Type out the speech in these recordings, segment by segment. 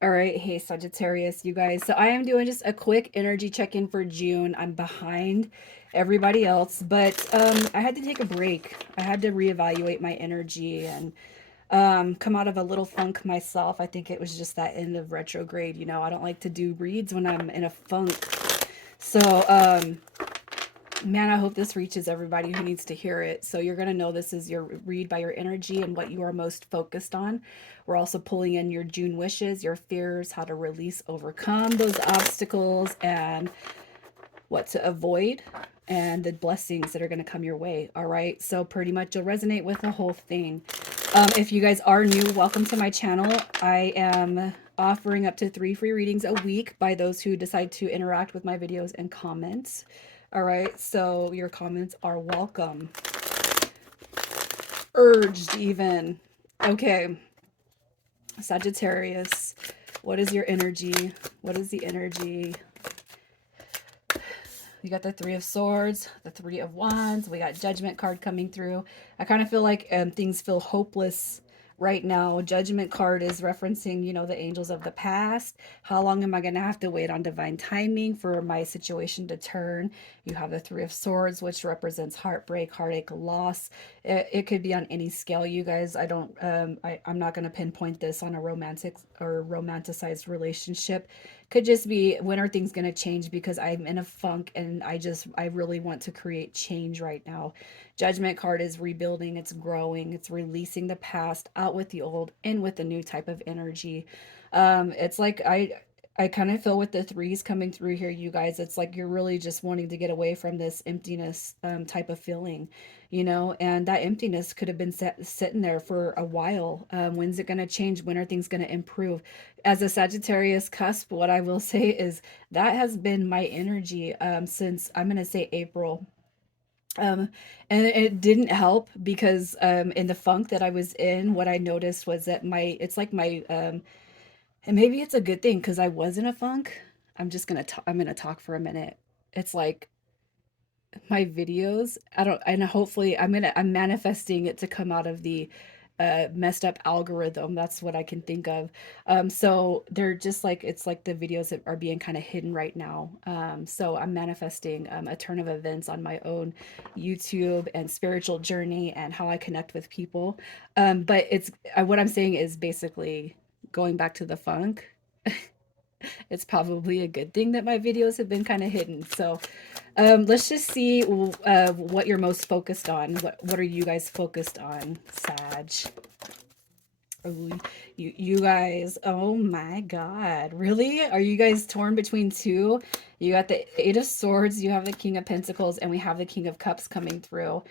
All right, hey Sagittarius, you guys. So I am doing just a quick energy check-in for June. I'm behind everybody else, but I had to take a break. I had to reevaluate my energy and come out of a little funk myself. I think it was just that end of retrograde. I don't like to do reads when I'm in a funk. So man, I hope this reaches everybody who needs to hear it. So you're going to know this is your read by your energy and what you are most focused on. We're also pulling in your June wishes, your fears, how to release, overcome those obstacles, and what to avoid, and the blessings that are going to come your way. All right. So pretty much you'll resonate with the whole thing. If you guys are new, welcome to my channel. I am offering up to 3 free readings a week by those who decide to interact with my videos and comments. All right, so your comments are welcome. Urged, even. Okay, Sagittarius, what is your energy? What is the energy? We got the Three of Swords, the Three of Wands. We got Judgment card coming through. I kind of feel like things feel hopeless right now. Judgment card is referencing, the angels of the past. How long am I going to have to wait on divine timing for my situation to turn? You have the Three of Swords, which represents heartbreak, heartache, loss. It could be on any scale, you guys. I don't, I'm not going to pinpoint this on a romantic or romanticized relationship. Could just be, when are things going to change, because I'm in a funk and I really want to create change right now. Judgment card is rebuilding, it's growing, it's releasing the past, out with the old, in with the new type of energy. It's like I kind of feel with the threes coming through here, you guys, it's like you're really just wanting to get away from this emptiness type of feeling, and that emptiness could have been sitting there for a while. When's it going to change? When are things going to improve? As a Sagittarius cusp, what I will say is that has been my energy since, I'm going to say, April. Um, and it didn't help because in the funk that I was in, what I noticed was that it's like and maybe it's a good thing because I was in a funk. I'm gonna talk for a minute. It's like my videos, I don't, and hopefully I'm manifesting it to come out of the messed up algorithm. That's what I can think of. So they're just like, it's like the videos that are being kind of hidden right now. So I'm manifesting a turn of events on my own YouTube and spiritual journey and how I connect with people. But what I'm saying is basically going back to the funk. It's probably a good thing that my videos have been kind of hidden. So let's just see what you're most focused on. What are you guys focused on, Sag? Ooh, you guys, oh my God, really? Are you guys torn between two? You got the Eight of Swords, you have the King of Pentacles, and we have the King of Cups coming through.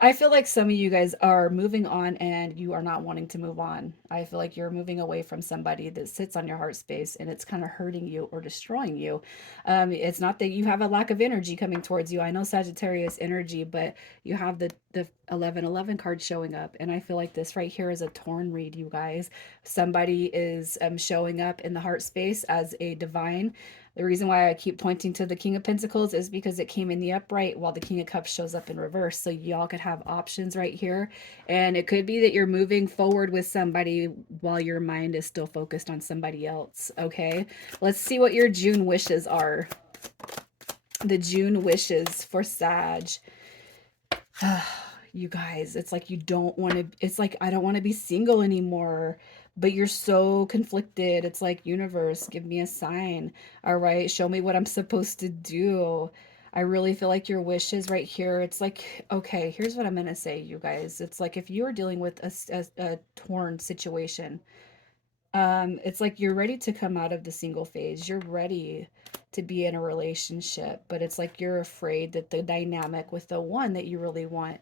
I feel like some of you guys are moving on and you are not wanting to move on. I feel like you're moving away from somebody that sits on your heart space and it's kind of hurting you or destroying you. It's not that you have a lack of energy coming towards you. I know Sagittarius energy, but you have the 1111 card showing up. And I feel like this right here is a torn read, you guys. Somebody is showing up in the heart space as a divine. The reason why I keep pointing to the King of Pentacles is because it came in the upright while the King of Cups shows up in reverse. So y'all could have options right here. And it could be that you're moving forward with somebody while your mind is still focused on somebody else. Okay. Let's see what your June wishes are. The June wishes for Sag. You guys, it's like you don't want to, it's like, I don't want to be single anymore, but you're so conflicted. It's like, universe, give me a sign. All right, show me what I'm supposed to do. I really feel like your wishes right here. It's like, okay, here's what I'm going to say, you guys. It's like if you are dealing with a torn situation, it's like you're ready to come out of the single phase. You're ready to be in a relationship, but it's like you're afraid that the dynamic with the one that you really want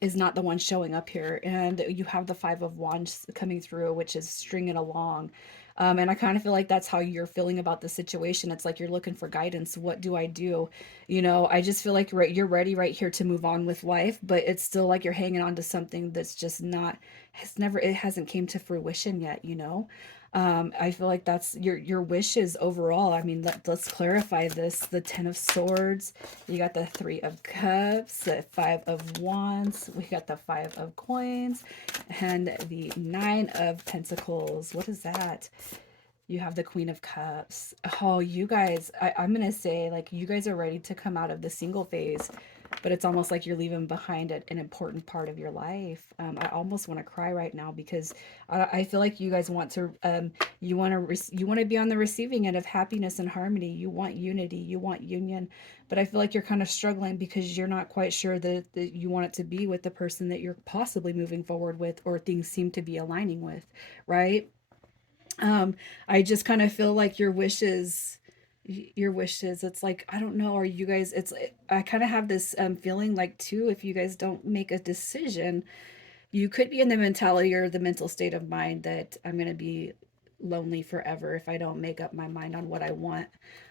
is not the one showing up here. And you have the Five of Wands coming through, which is stringing along. And I kind of feel like that's how you're feeling about the situation. It's like you're looking for guidance. What do I do? I just feel like you're ready right here to move on with life, but it's still like you're hanging on to something that's just not it hasn't came to fruition yet, you know. I feel like that's your wishes overall. I mean, let's clarify this. The 10 of Swords, you got the 3 of Cups, the 5 of Wands, we got the 5 of Coins, and the 9 of Pentacles. What is that? You have the Queen of Cups. Oh, you guys, I'm going to say, like, you guys are ready to come out of the single phase, but it's almost like you're leaving behind an important part of your life. I almost want to cry right now because I feel like you guys want to, you want to be on the receiving end of happiness and harmony. You want unity, you want union, but I feel like you're kind of struggling because you're not quite sure that you want it to be with the person that you're possibly moving forward with, or things seem to be aligning with, right? Um, I just kind of feel like your wishes, it's like, I don't know, are you guys, I kind of have this feeling like too, if you guys don't make a decision, you could be in the mentality or the mental state of mind that I'm going to be lonely forever if I don't make up my mind on what I want.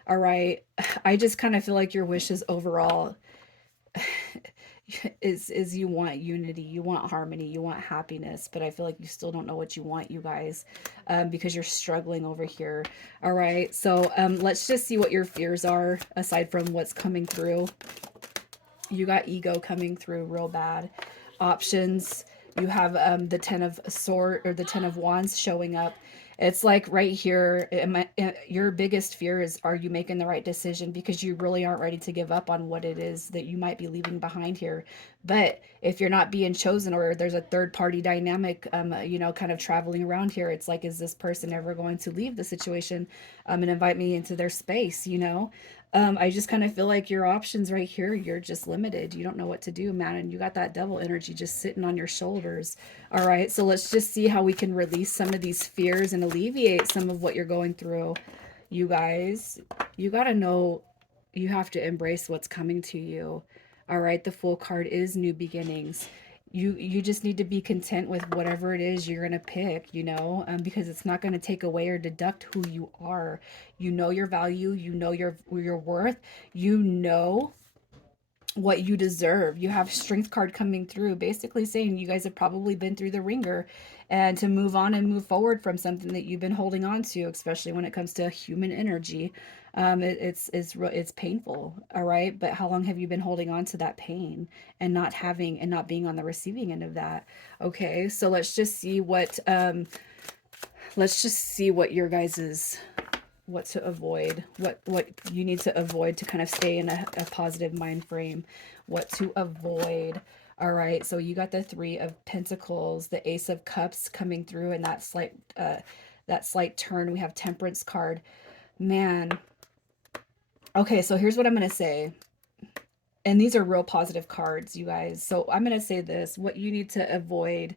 All right. I just kind of feel like your wishes overall is you want unity, you want harmony, you want happiness, but I feel like you still don't know what you want, you guys, because you're struggling over here. All right, so let's just see what your fears are aside from what's coming through. You got ego coming through real bad. Options, you have the 10 of sword or the 10 of wands showing up. It's like right here, your biggest fear is, are you making the right decision? Because you really aren't ready to give up on what it is that you might be leaving behind here. But if you're not being chosen, or there's a third party dynamic, kind of traveling around here, it's like, is this person ever going to leave the situation and invite me into their space, you know? I just kind of feel like your options right here, you're just limited. You don't know what to do, man. And you got that devil energy just sitting on your shoulders. All right. So let's just see how we can release some of these fears and alleviate some of what you're going through. You guys, you got to know you have to embrace what's coming to you. All right. The Fool card is new beginnings. You just need to be content with whatever it is you're going to pick, because it's not going to take away or deduct who you are. You know your value, you know your worth, you know what you deserve. You have strength card coming through, basically saying you guys have probably been through the ringer, and to move on and move forward from something that you've been holding on to, especially when it comes to human energy. It's painful, all right, but how long have you been holding on to that pain and not being on the receiving end of that? Okay, so let's just see what your guys's, what to avoid, what you need to avoid to kind of stay in a positive mind frame, what to avoid. All right, so you got the 3 of Pentacles, the Ace of Cups coming through, and that slight turn. We have Temperance card, man. Okay, so here's what I'm going to say, and these are real positive cards, you guys. So I'm going to say this, what you need to avoid.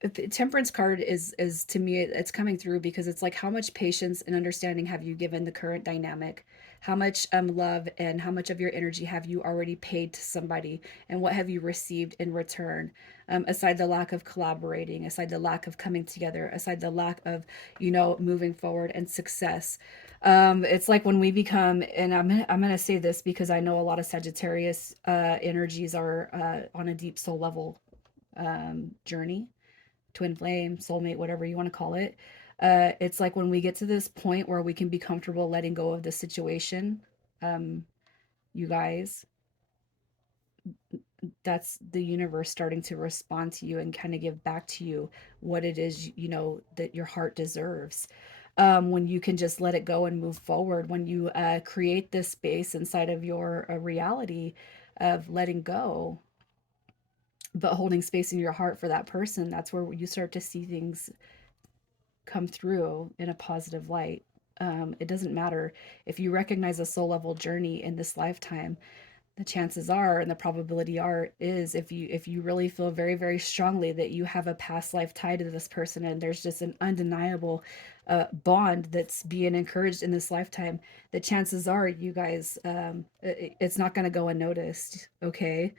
The Temperance card is to me, it's coming through because it's like, how much patience and understanding have you given the current dynamic? How much love and how much of your energy have you already paid to somebody, and what have you received in return? Aside the lack of collaborating, aside the lack of coming together, aside the lack of moving forward and success. It's like when we become, and I'm gonna say this because I know a lot of Sagittarius energies are on a deep soul level journey, twin flame, soulmate, whatever you want to call it. It's like when we get to this point where we can be comfortable letting go of the situation, um, you guys, that's the universe starting to respond to you and kind of give back to you what it is, that your heart deserves. When you can just let it go and move forward, when you create this space inside of your reality of letting go, but holding space in your heart for that person, that's where you start to see things come through in a positive light. It doesn't matter if you recognize a soul level journey in this lifetime. The chances are, and the probability is, if you really feel very, very strongly that you have a past life tie to this person, and there's just an undeniable bond that's being encouraged in this lifetime, the chances are, you guys, it's not going to go unnoticed. Okay,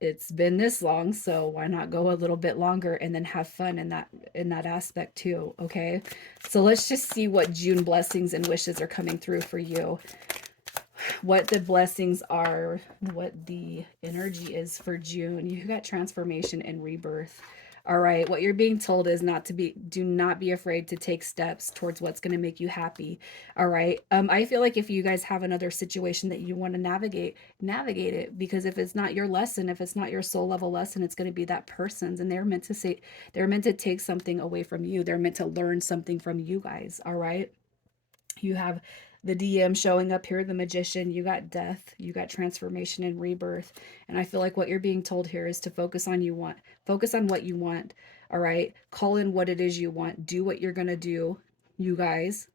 it's been this long, so why not go a little bit longer and then have fun in that aspect too. Okay, so let's just see what June blessings and wishes are coming through for you, what the blessings are, what the energy is for June. You got transformation and rebirth. All right. What you're being told is not to be, do not be afraid to take steps towards what's going to make you happy. All right. I feel like if you guys have another situation that you want to navigate, navigate it, because if it's not your lesson, if it's not your soul level lesson, it's going to be that person's, and they're meant to say, they're meant to take something away from you. They're meant to learn something from you guys. All right. You have the DM showing up here, the magician, you got death, you got transformation and rebirth. And I feel like what you're being told here is to focus on what you want. All right. Call in what it is you want. Do what you're going to do, you guys.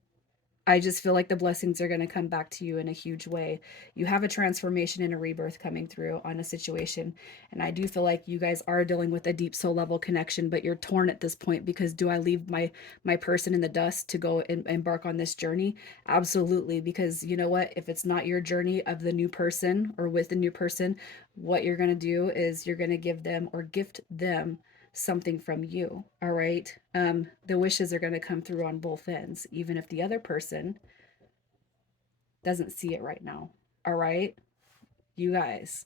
I just feel like the blessings are going to come back to you in a huge way. You have a transformation and a rebirth coming through on a situation. And I do feel like you guys are dealing with a deep soul level connection, but you're torn at this point because do I leave my person in the dust to go and embark on this journey? Absolutely, because you know what? If it's not your journey of the new person or with the new person, what you're going to do is you're going to give them or gift them something from you. All right. The wishes are going to come through on both ends, even if the other person doesn't see it right now. All right. You guys,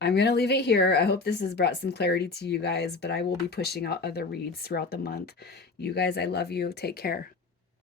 I'm going to leave it here. I hope this has brought some clarity to you guys, but I will be pushing out other reads throughout the month. You guys, I love you. Take care.